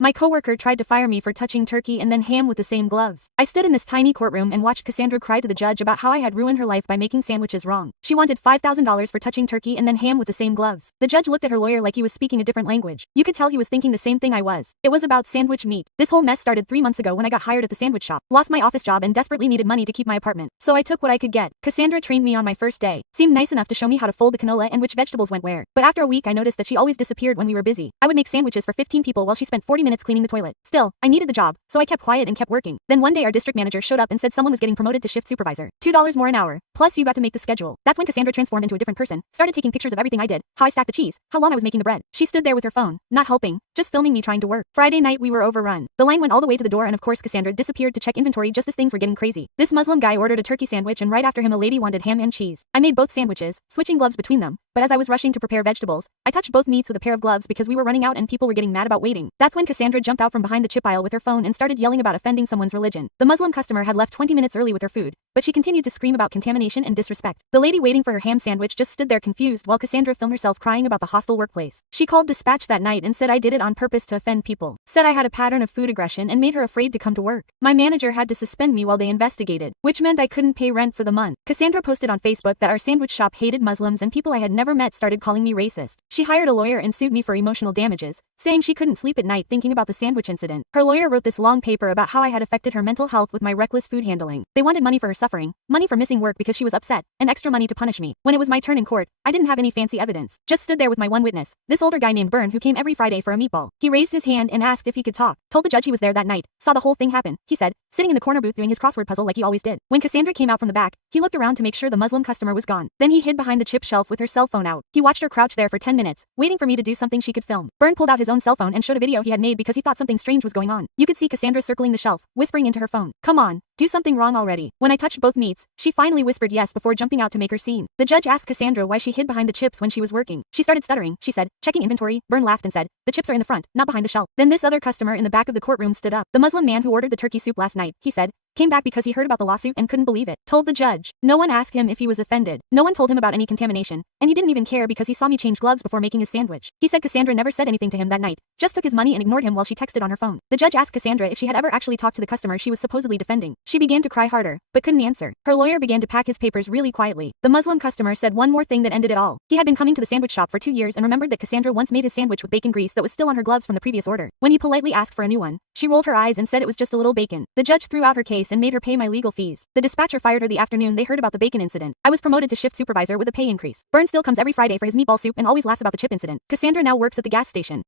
My coworker tried to fire me for touching turkey and then ham with the same gloves. I stood in this tiny courtroom and watched Cassandra cry to the judge about how I had ruined her life by making sandwiches wrong. She wanted $5,000 for touching turkey and then ham with the same gloves. The judge looked at her lawyer like he was speaking a different language. You could tell he was thinking the same thing I was. It was about sandwich meat. This whole mess started 3 months ago when I got hired at the sandwich shop, lost my office job and desperately needed money to keep my apartment. So I took what I could get. Cassandra trained me on my first day, seemed nice enough to show me how to fold the canola and which vegetables went where. But after a week I noticed that she always disappeared when we were busy. I would make sandwiches for 15 people while she spent 40 minutes cleaning the toilet. Still, I needed the job, so I kept quiet and kept working. Then one day our district manager showed up and said someone was getting promoted to shift supervisor. $2 more an hour, plus you got to make the schedule. That's when Cassandra transformed into a different person, started taking pictures of everything I did, how I stacked the cheese, how long I was making the bread. She stood there with her phone, not helping, just filming me trying to work. Friday night we were overrun. The line went all the way to the door and of course Cassandra disappeared to check inventory just as things were getting crazy. This Muslim guy ordered a turkey sandwich and right after him a lady wanted ham and cheese. I made both sandwiches, switching gloves between them, but as I was rushing to prepare vegetables, I touched both meats with a pair of gloves because we were running out and people were getting mad about waiting. That's when Cassandra jumped out from behind the chip aisle with her phone and started yelling about offending someone's religion. The Muslim customer had left 20 minutes early with her food, but she continued to scream about contamination and disrespect. The lady waiting for her ham sandwich just stood there confused while Cassandra filmed herself crying about the hostile workplace. She called dispatch that night and said I did it on purpose to offend people. Said I had a pattern of food aggression and made her afraid to come to work. My manager had to suspend me while they investigated, which meant I couldn't pay rent for the month. Cassandra posted on Facebook that our sandwich shop hated Muslims and people I had never met started calling me racist. She hired a lawyer and sued me for emotional damages, saying she couldn't sleep at night thinking about the sandwich incident. Her lawyer wrote this long paper about how I had affected her mental health with my reckless food handling. They wanted money for her suffering, money for missing work because she was upset, and extra money to punish me. When it was my turn in court, I didn't have any fancy evidence. Just stood there with my one witness, this older guy named Byrne who came every Friday for a meatball. He raised his hand and asked if he could talk. Told the judge he was there that night, saw the whole thing happen, he said, sitting in the corner booth doing his crossword puzzle like he always did. When Cassandra came out from the back, he looked around to make sure the Muslim customer was gone. Then he hid behind the chip shelf with her cell phone out. He watched her crouch there for 10 minutes, waiting for me to do something she could film. Byrne pulled out his own cell phone and showed a video he had made because he thought something strange was going on. You could see Cassandra circling the shelf, whispering into her phone, "Come on, do something wrong already." When I touched both meats, she finally whispered yes before jumping out to make her scene. The judge asked Cassandra why she hid behind the chips when she was working. She started stuttering. She said, "Checking inventory." Byrne laughed and said, "The chips are in the front, not behind the shelf." Then this other customer in the back of the courtroom stood up. The Muslim man who ordered the turkey soup last night, he said, came back because he heard about the lawsuit and couldn't believe it. Told the judge. No one asked him if he was offended. No one told him about any contamination, and he didn't even care because he saw me change gloves before making his sandwich. He said Cassandra never said anything to him that night, just took his money and ignored him while she texted on her phone. The judge asked Cassandra if she had ever actually talked to the customer she was supposedly defending. She began to cry harder, but couldn't answer. Her lawyer began to pack his papers really quietly. The Muslim customer said one more thing that ended it all. He had been coming to the sandwich shop for 2 years and remembered that Cassandra once made his sandwich with bacon grease that was still on her gloves from the previous order. When he politely asked for a new one, she rolled her eyes and said it was just a little bacon. The judge threw out her case and made her pay my legal fees. The dispatcher fired her the afternoon they heard about the bacon incident. I was promoted to shift supervisor with a pay increase. Byrne still comes every Friday for his meatball soup and always laughs about the chip incident. Cassandra now works at the gas station.